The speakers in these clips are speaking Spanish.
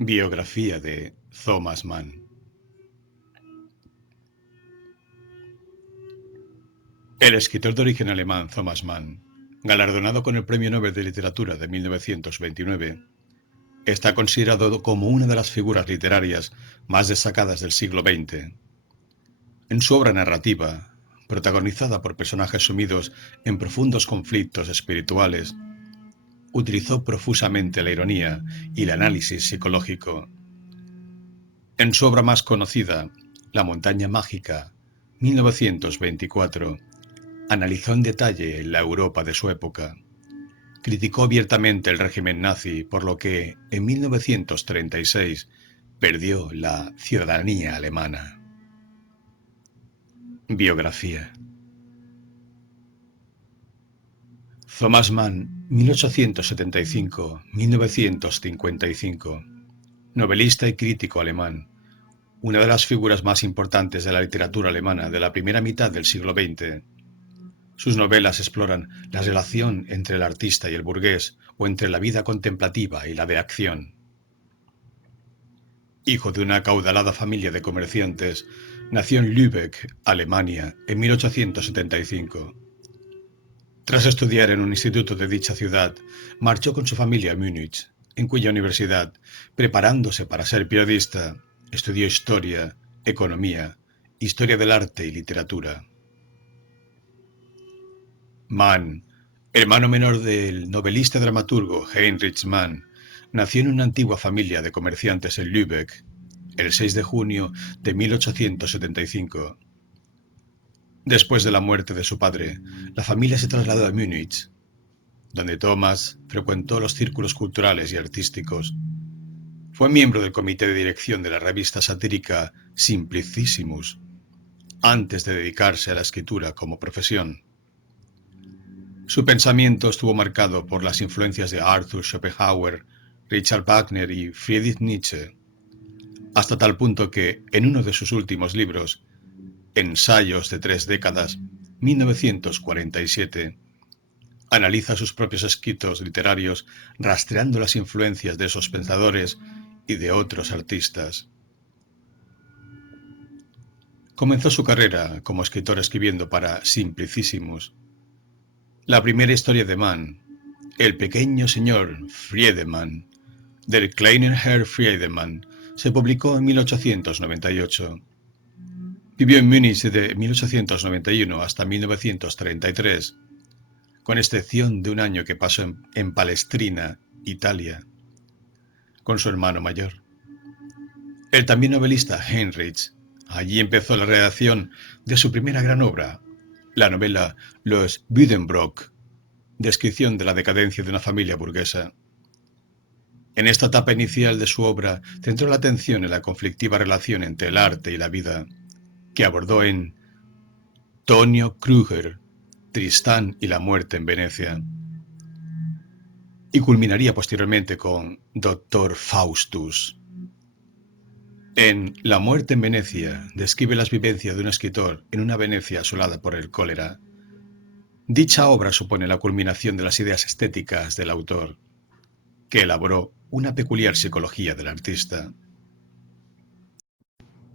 Biografía de Thomas Mann. El escritor de origen alemán Thomas Mann, galardonado con el Premio Nobel de Literatura de 1929, está considerado como una de las figuras literarias más destacadas del siglo XX. En su obra narrativa, protagonizada por personajes sumidos en profundos conflictos espirituales, utilizó profusamente la ironía y el análisis psicológico. En su obra más conocida, La montaña mágica, 1924, analizó en detalle la Europa de su época. Criticó abiertamente el régimen nazi, por lo que en 1936 perdió la ciudadanía alemana. Biografía. Thomas Mann, 1875-1955, novelista y crítico alemán, una de las figuras más importantes de la literatura alemana de la primera mitad del siglo XX. Sus novelas exploran la relación entre el artista y el burgués, o entre la vida contemplativa y la de acción. Hijo de una acaudalada familia de comerciantes, nació en Lübeck, Alemania, en 1875. Tras estudiar en un instituto de dicha ciudad, marchó con su familia a Múnich, en cuya universidad, preparándose para ser periodista, estudió historia, economía, historia del arte y literatura. Mann, hermano menor del novelista y dramaturgo Heinrich Mann, nació en una antigua familia de comerciantes en Lübeck, el 6 de junio de 1875. Después de la muerte de su padre, la familia se trasladó a Múnich, donde Thomas frecuentó los círculos culturales y artísticos. Fue miembro del comité de dirección de la revista satírica Simplicissimus, antes de dedicarse a la escritura como profesión. Su pensamiento estuvo marcado por las influencias de Arthur Schopenhauer, Richard Wagner y Friedrich Nietzsche, hasta tal punto que, en uno de sus últimos libros, Ensayos de 3 décadas, 1947, analiza sus propios escritos literarios rastreando las influencias de esos pensadores y de otros artistas. Comenzó su carrera como escritor escribiendo para Simplicissimus. La primera historia de Mann, El pequeño señor Friedemann, del kleinen Herr Friedemann, se publicó en 1898. Vivió en Múnich de 1891 hasta 1933, con excepción de un año que pasó en Palestrina, Italia, con su hermano mayor. El también novelista Heinrich, allí empezó la redacción de su primera gran obra, la novela Los Buddenbrook, descripción de la decadencia de una familia burguesa. En esta etapa inicial de su obra centró la atención en la conflictiva relación entre el arte y la vida, que abordó en Tonio Krüger, Tristán y la muerte en Venecia, y culminaría posteriormente con Dr. Faustus. En La muerte en Venecia describe las vivencias de un escritor en una Venecia asolada por el cólera. Dicha obra supone la culminación de las ideas estéticas del autor, que elaboró una peculiar psicología del artista.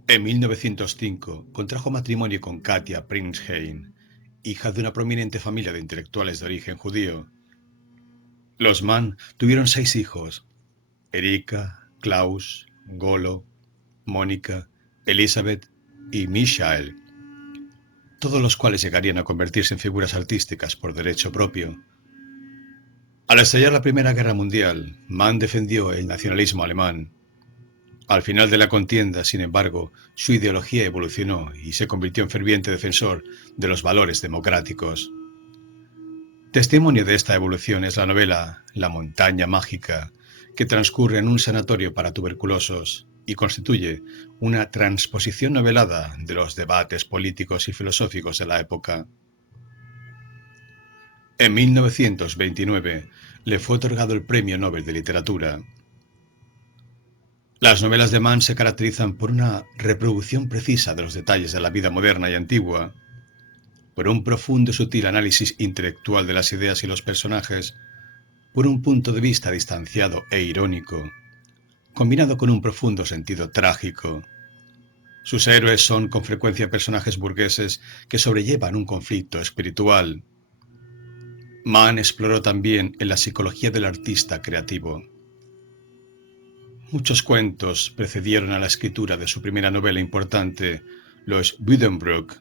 En 1905 contrajo matrimonio con Katia Prinzheim, hija de una prominente familia de intelectuales de origen judío. Los Mann tuvieron 6 hijos: Erika, Klaus, Golo, Mónica, Elizabeth y Michael, todos los cuales llegarían a convertirse en figuras artísticas por derecho propio. Al estallar la Primera Guerra Mundial, Mann defendió el nacionalismo alemán. Al final de la contienda, sin embargo, su ideología evolucionó y se convirtió en ferviente defensor de los valores democráticos. Testimonio de esta evolución es la novela La montaña mágica, que transcurre en un sanatorio para tuberculosos y constituye una transposición novelada de los debates políticos y filosóficos de la época. En 1929 le fue otorgado el Premio Nobel de Literatura. Las novelas de Mann se caracterizan por una reproducción precisa de los detalles de la vida moderna y antigua, por un profundo y sutil análisis intelectual de las ideas y los personajes, por un punto de vista distanciado e irónico, combinado con un profundo sentido trágico. Sus héroes son con frecuencia personajes burgueses que sobrellevan un conflicto espiritual. Mann exploró también en la psicología del artista creativo. Muchos cuentos precedieron a la escritura de su primera novela importante, Los Buddenbrook,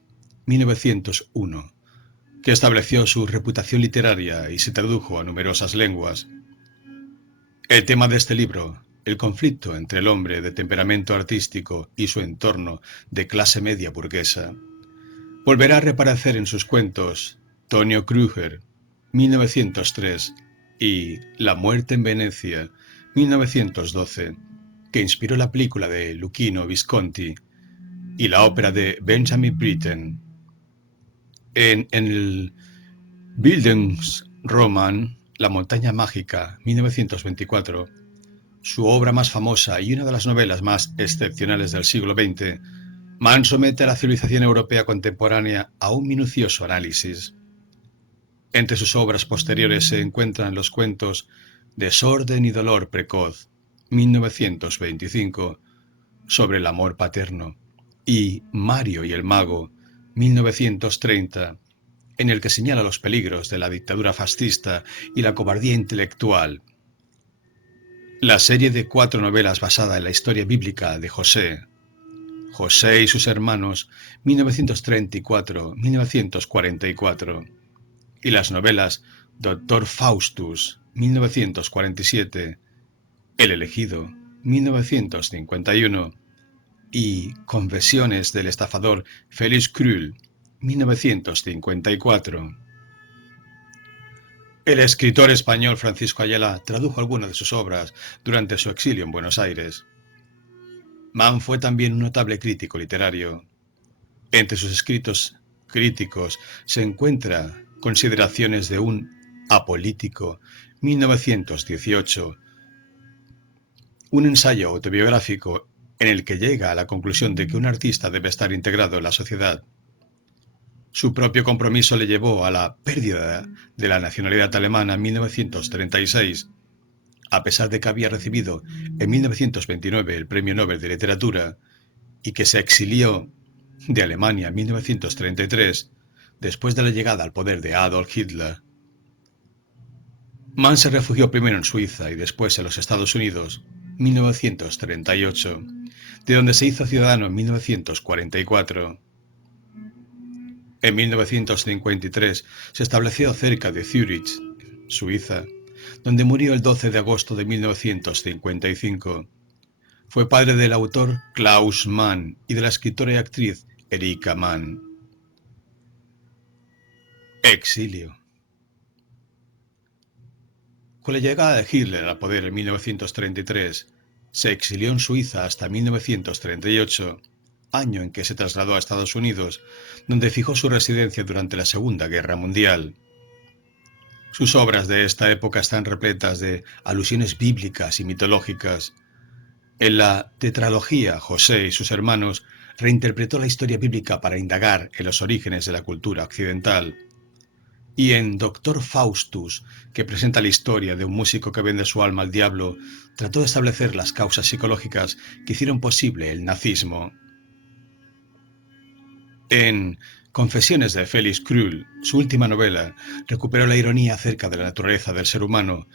1901, que estableció su reputación literaria y se tradujo a numerosas lenguas. El tema de este libro, el conflicto entre el hombre de temperamento artístico y su entorno de clase media burguesa, volverá a reaparecer en sus cuentos Tonio Krüger, 1903, y La muerte en Venecia, 1912, que inspiró la película de Luchino Visconti y la ópera de Benjamin Britten. En el Bildungsroman La montaña mágica, 1924, su obra más famosa y una de las novelas más excepcionales del siglo XX, Mann somete a la civilización europea contemporánea a un minucioso análisis. Entre sus obras posteriores se encuentran los cuentos Desorden y dolor precoz, 1925, sobre el amor paterno, y Mario y el mago, 1930, en el que señala los peligros de la dictadura fascista y la cobardía intelectual. La serie de 4 novelas basada en la historia bíblica de José y sus hermanos, 1934-1944, y las novelas Doctor Faustus, 1947, El elegido, 1951, y Confesiones del estafador Félix Krull, 1954. El escritor español Francisco Ayala tradujo algunas de sus obras durante su exilio en Buenos Aires. Mann fue también un notable crítico literario. Entre sus escritos críticos se encuentra Consideraciones de un apolítico, 1918, un ensayo autobiográfico en el que llega a la conclusión de que un artista debe estar integrado en la sociedad. Su propio compromiso le llevó a la pérdida de la nacionalidad alemana en 1936, a pesar de que había recibido en 1929 el Premio Nobel de Literatura y que se exilió de Alemania en 1933 después de la llegada al poder de Adolf Hitler. Mann se refugió primero en Suiza y después en los Estados Unidos, 1938, de donde se hizo ciudadano en 1944. En 1953 se estableció cerca de Zúrich, Suiza, donde murió el 12 de agosto de 1955. Fue padre del autor Klaus Mann y de la escritora y actriz Erika Mann. Exilio. Con la llegada de Hitler al poder en 1933, se exilió en Suiza hasta 1938, año en que se trasladó a Estados Unidos, donde fijó su residencia durante la Segunda Guerra Mundial. Sus obras de esta época están repletas de alusiones bíblicas y mitológicas. En la tetralogía José y sus hermanos reinterpretó la historia bíblica para indagar en los orígenes de la cultura occidental. Y en Doctor Faustus, que presenta la historia de un músico que vende su alma al diablo, trató de establecer las causas psicológicas que hicieron posible el nazismo. En Confesiones de Félix Krull, su última novela, recuperó la ironía acerca de la naturaleza del ser humano,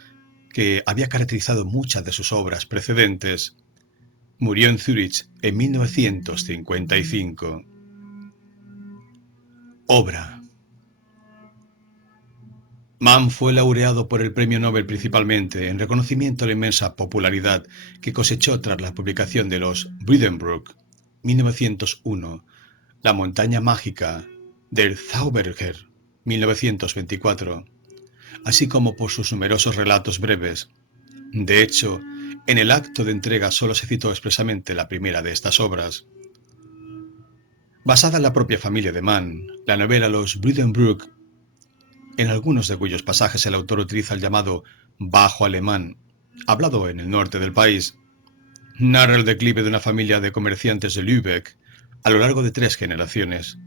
que había caracterizado muchas de sus obras precedentes. Murió en Zúrich en 1955. Obra. Mann fue laureado por el Premio Nobel principalmente en reconocimiento a la inmensa popularidad que cosechó tras la publicación de Los Buddenbrook, 1901, La montaña mágica del Zauberger, 1924, así como por sus numerosos relatos breves. De hecho, en el acto de entrega solo se citó expresamente la primera de estas obras. Basada en la propia familia de Mann, la novela Los Buddenbrook, en algunos de cuyos pasajes el autor utiliza el llamado bajo alemán, hablado en el norte del país, narra el declive de una familia de comerciantes de Lübeck a lo largo de 3 generaciones.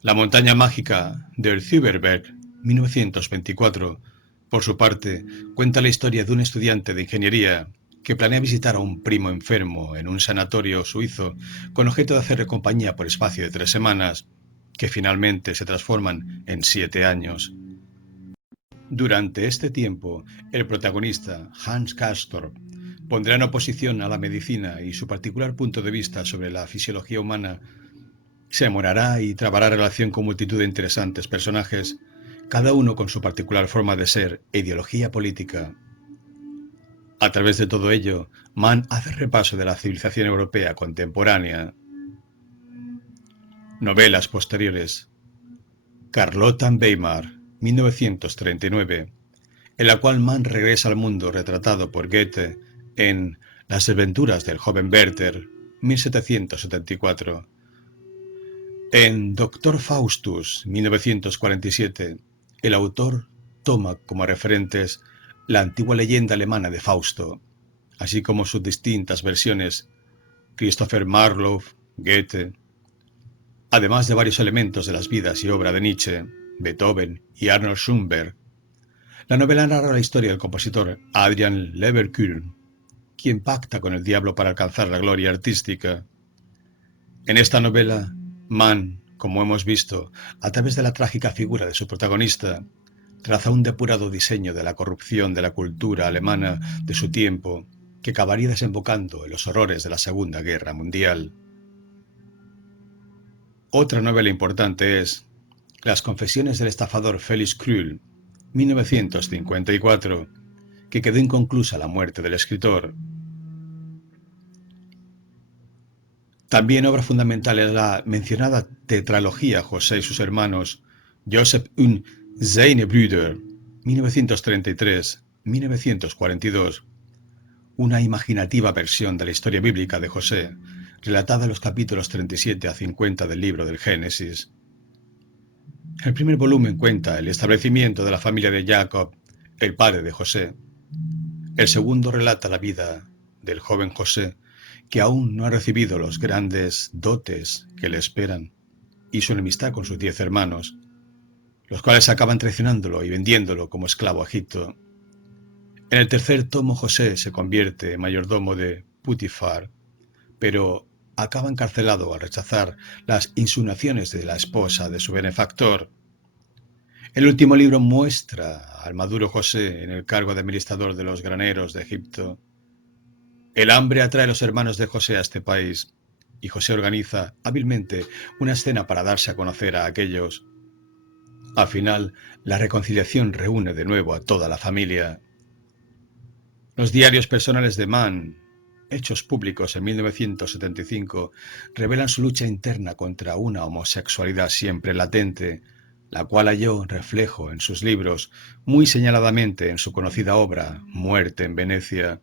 La montaña mágica del Zauberberg, 1924, por su parte, cuenta la historia de un estudiante de ingeniería que planea visitar a un primo enfermo en un sanatorio suizo con objeto de hacerle compañía por espacio de 3 semanas, que finalmente se transforman en 7 años. Durante este tiempo, el protagonista, Hans Castorp, pondrá en oposición a la medicina y su particular punto de vista sobre la fisiología humana. Se enamorará y trabará relación con multitud de interesantes personajes, cada uno con su particular forma de ser e ideología política. A través de todo ello, Mann hace repaso de la civilización europea contemporánea. Novelas posteriores. Carlotta Weimar, 1939, en la cual Mann regresa al mundo retratado por Goethe en Las aventuras del joven Werther, 1774. En Doctor Faustus, 1947, el autor toma como referentes la antigua leyenda alemana de Fausto, así como sus distintas versiones, Christopher Marlowe, Goethe, además de varios elementos de las vidas y obra de Nietzsche, Beethoven y Arnold Schoenberg. La novela narra la historia del compositor Adrian Leverkühn, quien pacta con el diablo para alcanzar la gloria artística. En esta novela, Mann, como hemos visto, a través de la trágica figura de su protagonista, traza un depurado diseño de la corrupción de la cultura alemana de su tiempo, que acabaría desembocando en los horrores de la Segunda Guerra Mundial. Otra novela importante es Las confesiones del estafador Felix Krull, 1954, que quedó inconclusa a la muerte del escritor. También obra fundamental es la mencionada tetralogía José y sus hermanos, Joseph und seine Brüder, 1933-1942, una imaginativa versión de la historia bíblica de José, relatada en los capítulos 37 a 50 del libro del Génesis. El primer volumen cuenta el establecimiento de la familia de Jacob, el padre de José. El segundo relata la vida del joven José, que aún no ha recibido los grandes dotes que le esperan, y su enemistad con sus 10 hermanos, los cuales acaban traicionándolo y vendiéndolo como esclavo a Egipto. En el tercer tomo José se convierte en mayordomo de Putifar, pero acaba encarcelado al rechazar las insinuaciones de la esposa de su benefactor. El último libro muestra al maduro José en el cargo de administrador de los graneros de Egipto. El hambre atrae a los hermanos de José a este país, y José organiza hábilmente una escena para darse a conocer a aquellos. Al final, la reconciliación reúne de nuevo a toda la familia. Los diarios personales de Mann, hechos públicos en 1975, revelan su lucha interna contra una homosexualidad siempre latente, la cual halló reflejo en sus libros, muy señaladamente en su conocida obra Muerte en Venecia,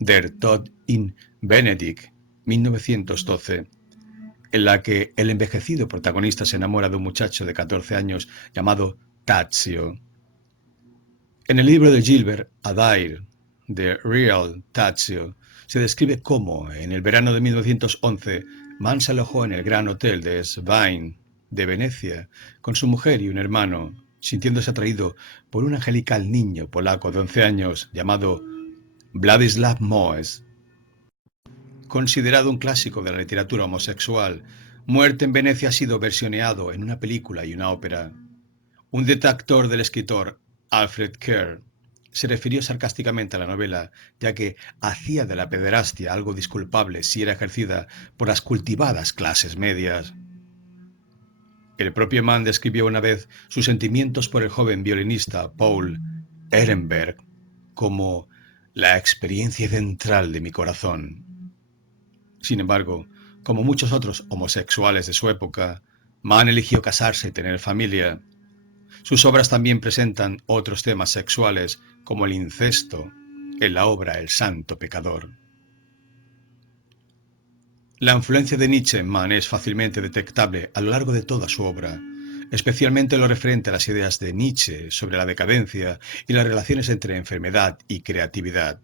Der Tod in Venedig, 1912, en la que el envejecido protagonista se enamora de un muchacho de 14 años llamado Tadzio. En el libro de Gilbert Adair, The Real Tadzio, se describe cómo, en el verano de 1911, Mann se alojó en el Gran Hotel de Svain de Venecia con su mujer y un hermano, sintiéndose atraído por un angelical niño polaco de 11 años llamado Władysław Moes. Considerado un clásico de la literatura homosexual, Muerte en Venecia ha sido versioneado en una película y una ópera. Un detractor del escritor Alfred Kerr se refirió sarcásticamente a la novela, ya que hacía de la pederastia algo disculpable si era ejercida por las cultivadas clases medias. El propio Mann describió una vez sus sentimientos por el joven violinista Paul Ehrenberg como la experiencia central de mi corazón. Sin embargo, como muchos otros homosexuales de su época, Mann eligió casarse y tener familia. Sus obras también presentan otros temas sexuales, como el incesto, en la obra El Santo Pecador. La influencia de Nietzsche en Mann es fácilmente detectable a lo largo de toda su obra, especialmente en lo referente a las ideas de Nietzsche sobre la decadencia y las relaciones entre enfermedad y creatividad.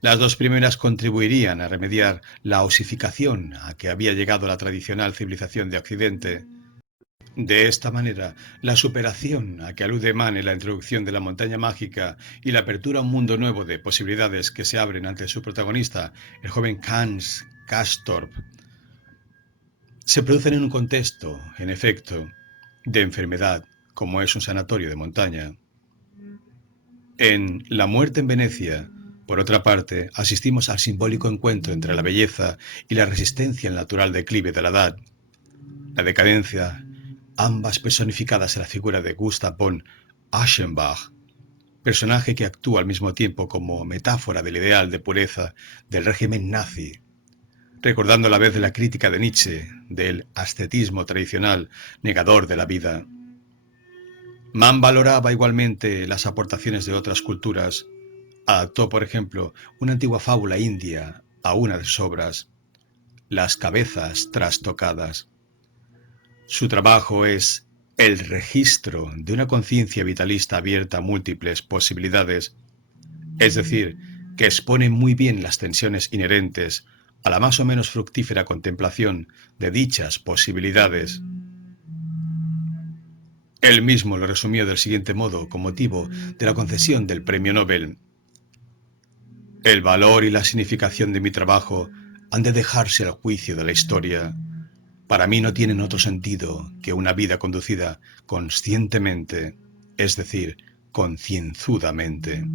Las dos primeras contribuirían a remediar la osificación a que había llegado la tradicional civilización de Occidente, De esta manera, la superación a que alude Mann en la introducción de la montaña mágica y la apertura a un mundo nuevo de posibilidades que se abren ante su protagonista, el joven Hans Castorp, se producen en un contexto, en efecto, de enfermedad, como es un sanatorio de montaña. En La muerte en Venecia, por otra parte, asistimos al simbólico encuentro entre la belleza y la resistencia al natural declive de la edad, la decadencia, ambas personificadas en la figura de Gustav von Aschenbach, personaje que actúa al mismo tiempo como metáfora del ideal de pureza del régimen nazi, recordando a la vez la crítica de Nietzsche del ascetismo tradicional negador de la vida. Mann valoraba igualmente las aportaciones de otras culturas. Adaptó, por ejemplo, una antigua fábula india a una de sus obras, Las cabezas trastocadas. Su trabajo es el registro de una conciencia vitalista abierta a múltiples posibilidades, es decir, que expone muy bien las tensiones inherentes a la más o menos fructífera contemplación de dichas posibilidades. Él mismo lo resumió del siguiente modo con motivo de la concesión del Premio Nobel. El valor y la significación de mi trabajo han de dejarse al juicio de la historia. Para mí no tienen otro sentido que una vida conducida conscientemente, es decir, concienzudamente.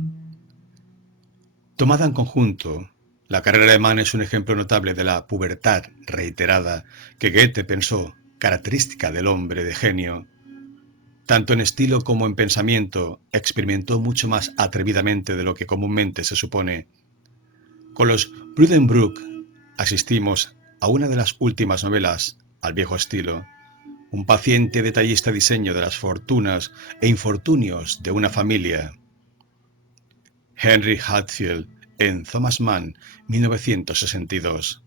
Tomada en conjunto, la carrera de Mann es un ejemplo notable de la pubertad reiterada que Goethe pensó característica del hombre de genio. Tanto en estilo como en pensamiento, experimentó mucho más atrevidamente de lo que comúnmente se supone. Con los Buddenbrook asistimos a una de las últimas novelas al viejo estilo, un paciente detallista diseño de las fortunas e infortunios de una familia. Henry Hatfield en Thomas Mann, 1962.